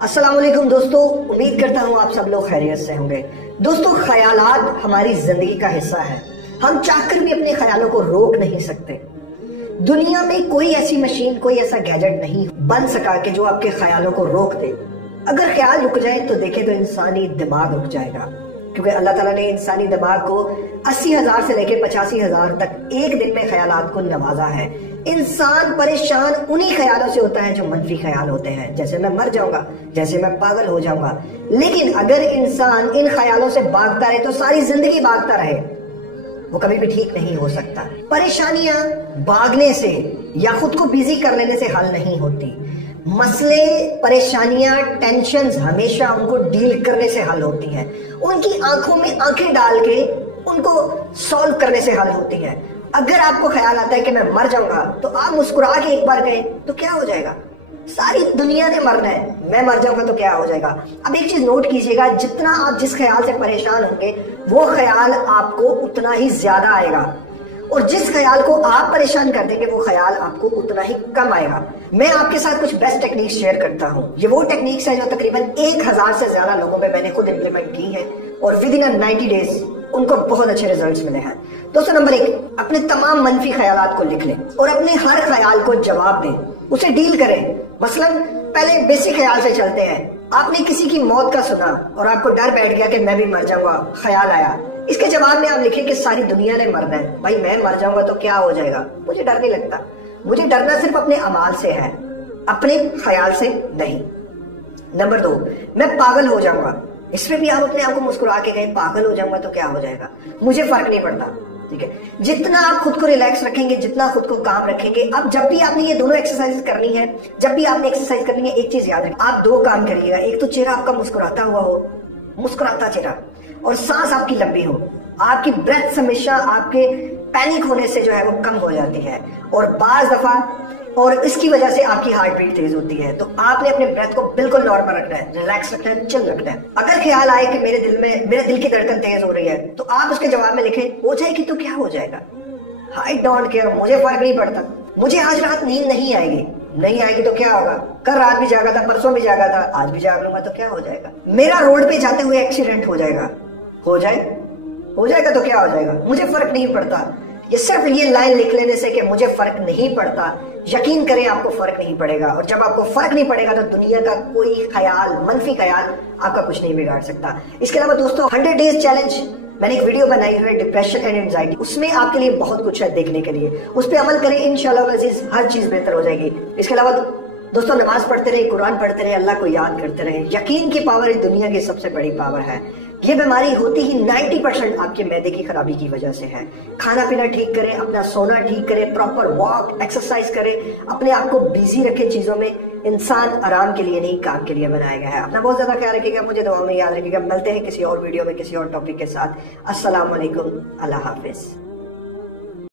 अस्सलामुअलैकुम दोस्तों, उम्मीद करता हूँ आप सब लोग खैरियत से होंगे। दोस्तों, ख्यालात हमारी जिंदगी का हिस्सा है। हम चाहकर भी अपने ख्यालों को रोक नहीं सकते। दुनिया में कोई ऐसी मशीन, कोई ऐसा गैजेट नहीं बन सका कि जो आपके ख्यालों को रोक दे। अगर ख्याल रुक जाए तो देखें तो इंसानी दिमाग रुक जाएगा, क्योंकि अल्लाह ताला ने इंसानी दिमाग को 80,000 से लेकर 85,000 तक एक दिन में ख्यालात को नवाजा है। इंसान परेशान उन्हीं ख्यालों से होता है जो मनफी ख्याल होते हैं, जैसे मैं मर जाऊंगा, जैसे मैं पागल हो जाऊंगा। लेकिन अगर इंसान इन ख्यालों से भागता रहे तो सारी जिंदगी भागता रहे, वो कभी भी ठीक नहीं हो सकता। परेशानियां भागने से या खुद को बिजी कर लेने से हल नहीं होती। मसले, परेशानियां, टेंशन्स हमेशा उनको डील करने से हल होती हैं। उनकी आंखों में आंखें डाल के उनको सॉल्व करने से हल होती है। अगर आपको ख्याल आता है कि मैं मर जाऊंगा, तो आप मुस्कुरा के एक बार गए तो क्या हो जाएगा? सारी दुनिया ने मरना है, मैं मर जाऊंगा तो क्या हो जाएगा? अब एक चीज नोट कीजिएगा, जितना आप जिस ख्याल से परेशान होंगे वो ख्याल आपको उतना ही ज्यादा आएगा, और जिस ख्याल को आप परेशान कर देंगे वो ख्याल आपको उतना ही कम आएगा। मैं आपके साथ कुछ बेस्ट टेक्निक्स शेयर करता हूँ। ये वो टेक्निक्स है जो तकरीबन 1000 से ज्यादा लोगों पे मैंने खुद इंप्लीमेंट की है, और विद इन 90 डेज उनको बहुत अच्छे रिजल्ट्स मिले हैं। दोस्तों, नंबर 1, अपने तमाम मनफी ख्यालात को लिख लें और अपने हर ख्याल को जवाब दें, उसे डील करें। मसलन पहले बेसिक ख्याल से चलते हैं। आपने किसी की मौत का सुना और आपको डर बैठ गया कि मैं भी मर जाऊंगा, ख्याल आया। इसके जवाब में आप लिखें कि सारी दुनिया ने मरना है, भाई मैं मर जाऊंगा तो क्या हो जाएगा? मुझे डर नहीं लगता। मुझे डरना सिर्फ अपने अमाल से है, अपने ख्याल से नहीं। नंबर 2, मैं पागल हो जाऊंगा। इसमें भी आप अपने आप को मुस्कुरा के गए, पागल हो जाऊंगा तो क्या हो जाएगा? मुझे फर्क नहीं पड़ता। ठीक है, जितना आप खुद को रिलैक्स रखेंगे, जितना खुद को काम रखेंगे। अब जब भी आपने ये दोनों एक्सरसाइज करनी है, जब भी आपने एक्सरसाइज करनी है, एक चीज याद रखें, आप 2 काम करिएगा। एक तो चेहरा आपका मुस्कुराता हुआ हो, मुस्कुराता चेहरा, और सांस आपकी लंबी हो। आपकी ब्रेथ हमेशा आपके पैनिक होने से जो है वो कम हो जाती है, और बाज दफा और इसकी वजह से आपकी हार्ट बीट तेज होती है। तो आपने अपने ब्रेथ को बिल्कुल नॉर्मल रखना है, रिलैक्स रखना है, चिल रखना है। अगर ख्याल आए कि मेरे दिल की धड़कन तेज हो रही है, तो आप उसके जवाब में लिखें, हो जाएगी तो क्या हो जाएगा? आई डोंट केयर, मुझे फर्क नहीं पड़ता। मुझे आज रात नींद नहीं आएगी, नहीं आएगी तो क्या होगा? कल रात भी जागा था, परसों भी जागा था, आज भी जाग लूंगा तो क्या हो जाएगा? मेरा रोड पे जाते हुए एक्सीडेंट हो जाएगा, हो जाएगा तो क्या हो जाएगा? मुझे फर्क नहीं पड़ता। ये सिर्फ ये लाइन लिख लेने से कि मुझे फर्क नहीं पड़ता, यकीन करें आपको फर्क नहीं पड़ेगा। और जब आपको फर्क नहीं पड़ेगा तो दुनिया का कोई ख्याल, मनफी ख्याल आपका कुछ नहीं बिगाड़ सकता। इसके अलावा दोस्तों, 100 डेज चैलेंज मैंने एक वीडियो बनाई है, डिप्रेशन एंड एंजाइटी। उसमें आपके लिए बहुत कुछ है देखने के लिए, उस पर अमल करें, इंशाल्लाह अज़ीज़ हर चीज बेहतर हो जाएगी। इसके अलावा दोस्तों, नमाज पढ़ते रहे, कुरान पढ़ते रहे, अल्लाह को याद करते रहे। यकीन की पावर इस दुनिया की सबसे बड़ी पावर है। ये बीमारी होती ही 90% आपके मैदे की खराबी की वजह से है। खाना पीना ठीक करें, अपना सोना ठीक करें, प्रॉपर वॉक, एक्सरसाइज करें, अपने आप को बिजी रखें चीजों में। इंसान आराम के लिए नहीं, काम के लिए बनाया गया है। अपना बहुत ज्यादा ख्याल रखिएगा, मुझे दुआ में याद रखिएगा। मिलते हैं किसी और वीडियो में किसी और टॉपिक के साथ। अस्सलाम वालेकुम, अल्लाह हाफिज।